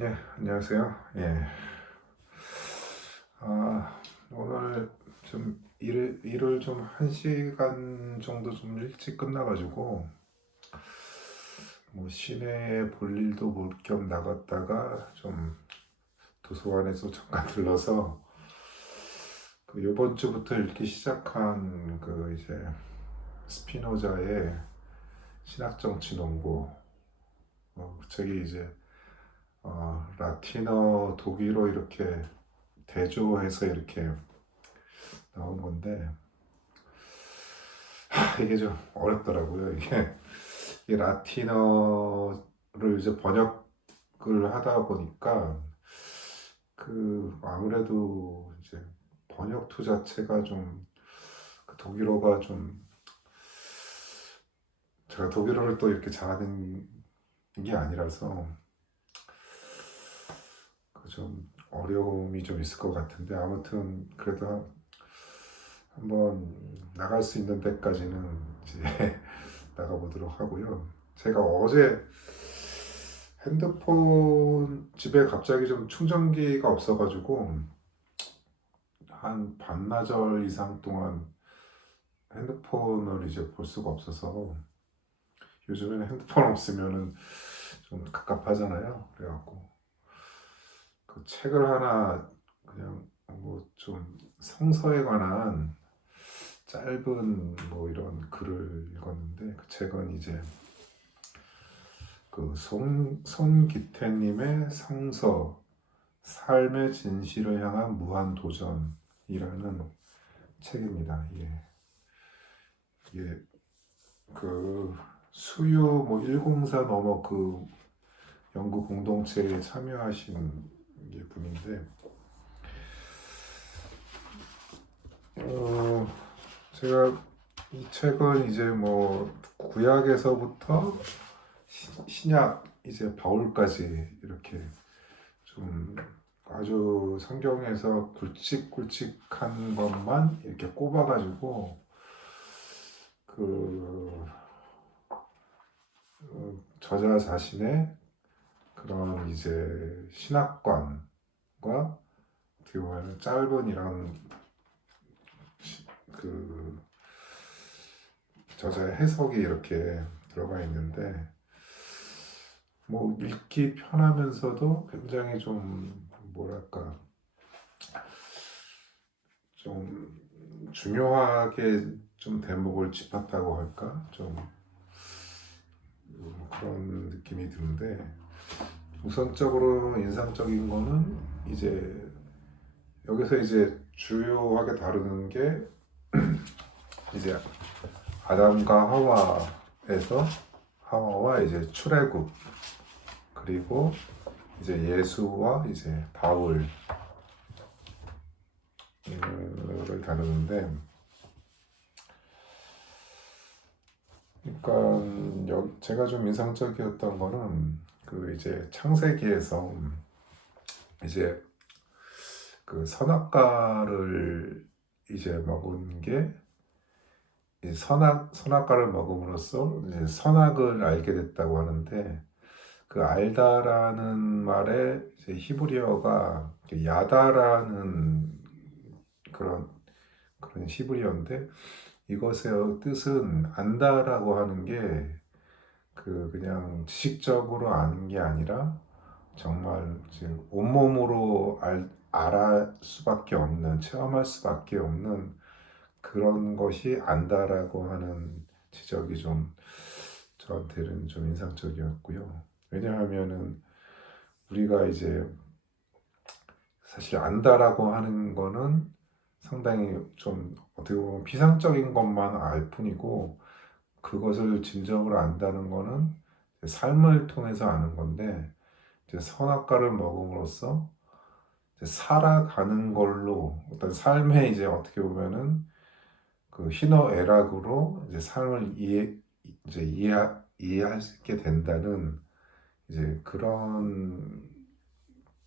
네, 안녕하세요. 예. 오늘 좀 일을 좀 1시간 정도 좀 일찍 끝나가지고, 뭐 시내에 볼 일도 볼 겸 나갔다가 좀 도서관에서 잠깐 들러서 그 요번 주부터 읽기 시작한 그 이제 스피노자의 신학정치 논고, 그 책이 이제 라틴어 독일어 이렇게 대조해서 이렇게 나온 건데, 이게 좀 어렵더라고요. 이 라틴어를 이제 번역을 하다 보니까 그 아무래도 이제 번역 투 자체가 좀 그 독일어가 좀 제가 독일어를 또 이렇게 잘하는 게 아니라서 그 좀 어려움이 좀 있을 것 같은데, 아무튼 그래도 한번 나갈 수 있는 데까지는 이제 나가보도록 하고요. 제가 어제 핸드폰 집에 갑자기 좀 충전기가 없어가지고 한 반나절 이상 동안 핸드폰을 이제 볼 수가 없어서, 요즘에는 핸드폰 없으면은 좀 갑갑하잖아요. 그래갖고 그 책을 하나 그냥 뭐 좀 성서에 관한 짧은 뭐 이런 글을 읽었는데, 그 책은 이제 그 손기태님의 성서 삶의 진실을 향한 무한 도전이라는 책입니다. 이게 그 수요 뭐 104 넘어 그 연구 공동체에 참여하신 분인데, 어, 제가 이 책은 이제 뭐 구약에서부터 신약 이제 바울까지 이렇게 좀 아주 성경에서 굵직굵직한 것만 이렇게 꼽아가지고 그 저자 자신의 그런 이제 신학관과 어떻게 보면 짧은 이런 그 저자의 해석이 이렇게 들어가 있는데, 뭐 읽기 편하면서도 굉장히 좀 뭐랄까 좀 중요하게 좀 대목을 짚었다고 할까, 좀 그런 느낌이 드는데, 우선적으로 인상적인 거는 이제 여기서 이제 주요하게 다루는 게 이제 아담과 하와에서 하와와 이제 출애굽, 그리고 이제 예수와 이제 바울을 다루는데, 그러니까 제가 좀 인상적이었던 거는 그 이제 창세기에서 이제 그 선악과를 이제 먹은 게, 이 선악과를 먹음으로써 이제 선악을 알게 됐다고 하는데, 그 알다라는 말에 이제 히브리어가 야다라는 그런 히브리어인데, 이것의 뜻은 안다라고 하는 게 그 그냥 지식적으로 아는 게 아니라 정말 이제 온몸으로 알할 수밖에 없는, 체험할 수밖에 없는 그런 것이 안다라고 하는 지적이 좀 저한테는 좀 인상적이었고요. 왜냐하면은 우리가 이제 사실 안다라고 하는 거는 상당히 좀 어떻게 보면 피상적인 것만 알 뿐이고, 그것을 진정으로 안다는 거는 삶을 통해서 아는 건데, 이제 선악과를 먹음으로써 이제 살아가는 걸로 어떤 삶의 이제 어떻게 보면은 그 희노애락으로 이제 삶을 이해할 수 있게 된다는 이제 그런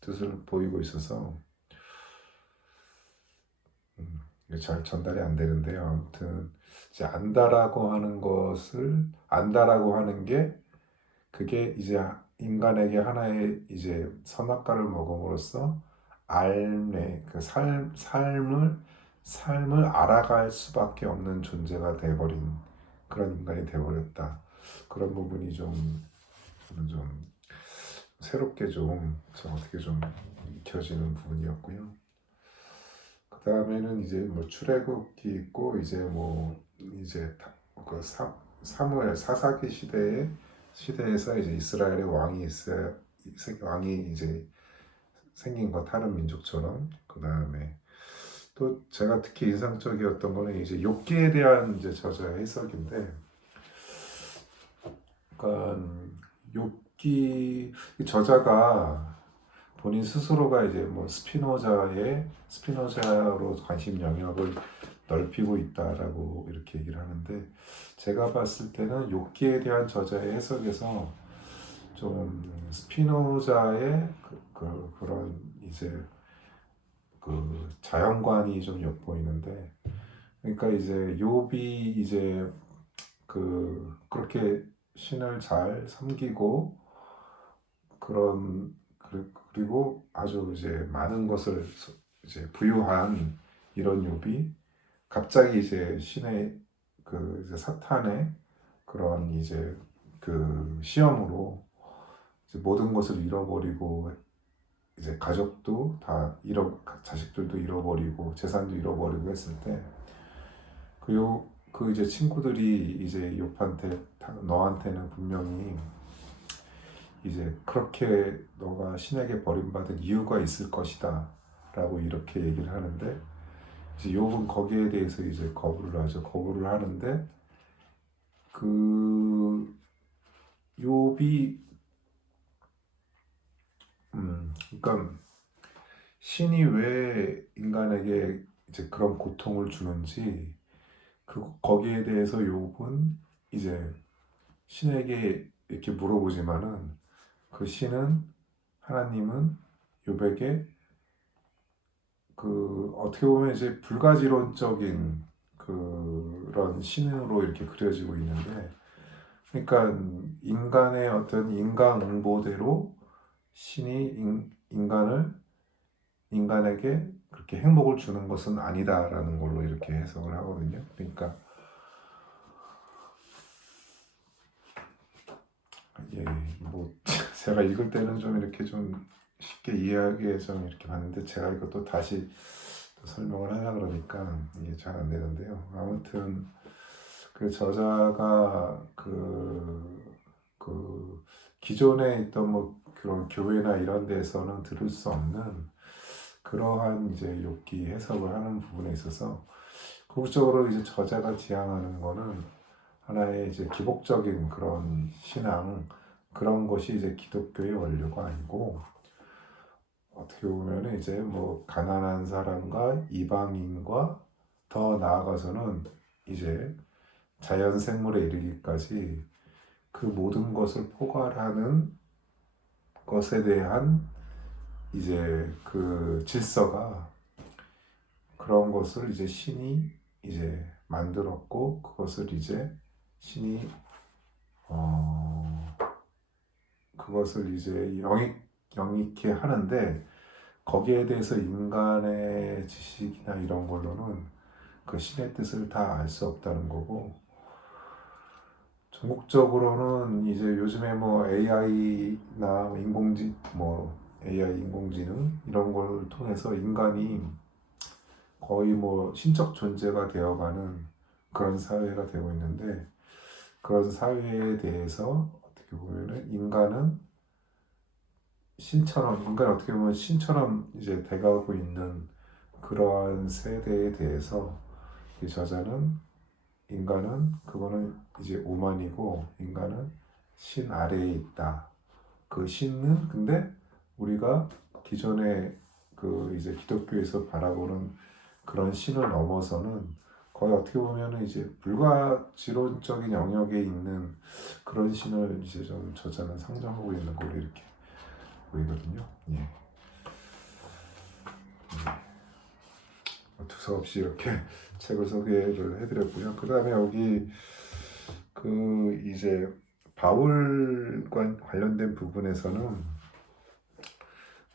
뜻을 보이고 있어서 이게 잘 전달이 안 되는데요. 아무튼 이제 안다라고 하는 게 그게 이제 인간에게 하나의 이제 선악과를 먹음으로써 삶의 그 삶을 알아갈 수밖에 없는 존재가 돼버린 그런 인간이 돼버렸다. 그런 부분이 좀 새롭게 좀 어떻게 좀 익혀지는 부분이었고요. 그 다음에는 이제 뭐 출애굽기 있고 이제 뭐 이제 그 사무엘 사사기 시대에서 이제 이스라엘의 왕이 이제 생긴 것 다른 민족처럼. 그 다음에 또 제가 특히 인상적이었던 거는 이제 욥기에 대한 이제 저자의 해석인데, 그러니까 욥기 저자가 본인 스스로가 이제 뭐 스피노자로 관심 영역을 넓히고 있다라고 이렇게 얘기를 하는데, 제가 봤을 때는 욥기에 대한 저자의 해석에서 좀 스피노자의 그런 이제 그 자연관이 좀 엿보이는데, 그러니까 이제 욥이 이제 그렇게 신을 잘 섬기고 그리고 아주 이제 많은 것을 이제 부유한 이런 욥이 갑자기 이제 신의 이제 사탄의 그런 이제 시험으로 이제 모든 것을 잃어버리고 이제 가족도 다 자식들도 잃어버리고 재산도 잃어버리고 했을 때 그 이제 친구들이 이제 욥한테 너한테는 분명히 이제 그렇게 너가 신에게 버림받은 이유가 있을 것이다 라고 이렇게 얘기를 하는데, 이제 욥은 거기에 대해서 이제 거부를 하는데, 그 욥이 그러니까 신이 왜 인간에게 이제 그런 고통을 주는지 거기에 대해서 욥은 이제 신에게 이렇게 물어보지만은 그 하나님은 욥에게 어떻게 보면 이제 불가지론적인 그런 신으로 이렇게 그려지고 있는데, 그러니까 인간의 어떤 인간응보대로 신이 인간에게 그렇게 행복을 주는 것은 아니다라는 걸로 이렇게 해석을 하거든요. 그러니까 뭐 제가 읽을 때는 좀 이렇게 좀 쉽게 이해하게 좀 이렇게 봤는데, 제가 이것도 다시 또 설명을 하려 그러니까 이게 잘 안 되는데요. 아무튼 그 저자가 기존에 있던 뭐 그런 교회나 이런 데서는 들을 수 없는 그러한 이제 욥기 해석을 하는 부분에 있어서 궁극적으로 이제 저자가 지향하는 거는 하나의 이제 기복적인 그런 신앙, 그런 것이 이제 기독교의 원료가 아니고, 어떻게 보면 이제 뭐 가난한 사람과 이방인과 더 나아가서는 이제 자연 생물에 이르기까지 그 모든 것을 포괄하는 것에 대한 이제 그 질서가, 그런 것을 이제 신이 이제 만들었고, 그것을 이제 신이 그것을 이제 영익케 하는데, 거기에 대해서 인간의 지식이나 이런 걸로는 그 신의 뜻을 다 알 수 없다는 거고, 전국적으로는 이제 요즘에 뭐 AI나 AI 인공지능 이런 걸 통해서 인간이 거의 뭐 신적 존재가 되어가는 그런 사회가 되고 있는데, 그런 사회에 대해서 어떻게 보면은 인간 어떻게 보면 신처럼 이제 돼가고 있는 그러한 세대에 대해서 이 저자는 그거는 이제 오만이고, 인간은 신 아래에 있다. 그 신은 근데 우리가 기존에 이제 기독교에서 바라보는 그런 신을 넘어서는 거의 어떻게 보면은 이제 불가지론적인 영역에 있는 그런 신을 이제 좀 저자는 상정하고 있는 걸로 이렇게 보이거든요. 예. 두서없이 이렇게 책을 소개를 해드렸고요. 그 다음에 여기 이제 바울과 관련된 부분에서는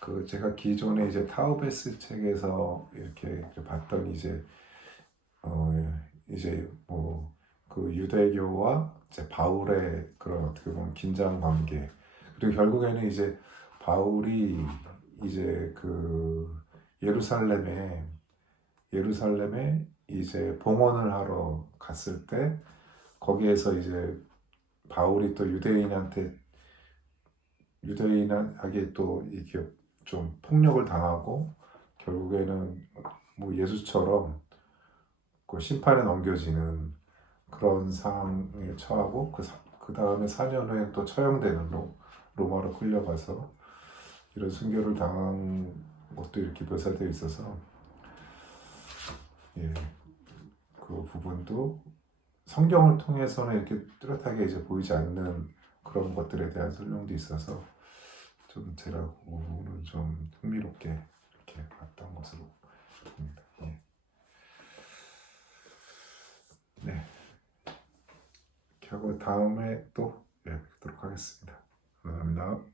그 제가 기존에 이제 타우베스 책에서 이렇게 봤던 어 이제 뭐 그 유대교와 이제 바울의 그런 어떻게 보면 긴장 관계, 그리고 결국에는 이제 바울이 이제 그 예루살렘에 이제 봉헌을 하러 갔을 때 거기에서 이제 바울이 또 유대인에게 또 이렇게 좀 폭력을 당하고 결국에는 뭐 예수처럼 그 심판에 넘겨지는 그런 상황에 처하고 그 다음에 4년 후에 또 처형되는 로마로 끌려가서 이런 순교를 당한 것도 이렇게 묘사되어 있어서 예, 그 부분도 성경을 통해서는 이렇게 뚜렷하게 이제 보이지 않는 그런 것들에 대한 설명도 있어서 좀 제가 그 부분은 좀 흥미롭게 이렇게 봤던 것으로 봅니다. 예. 네, 이렇게 하고 다음에 또 뵙도록 하겠습니다. 감사합니다.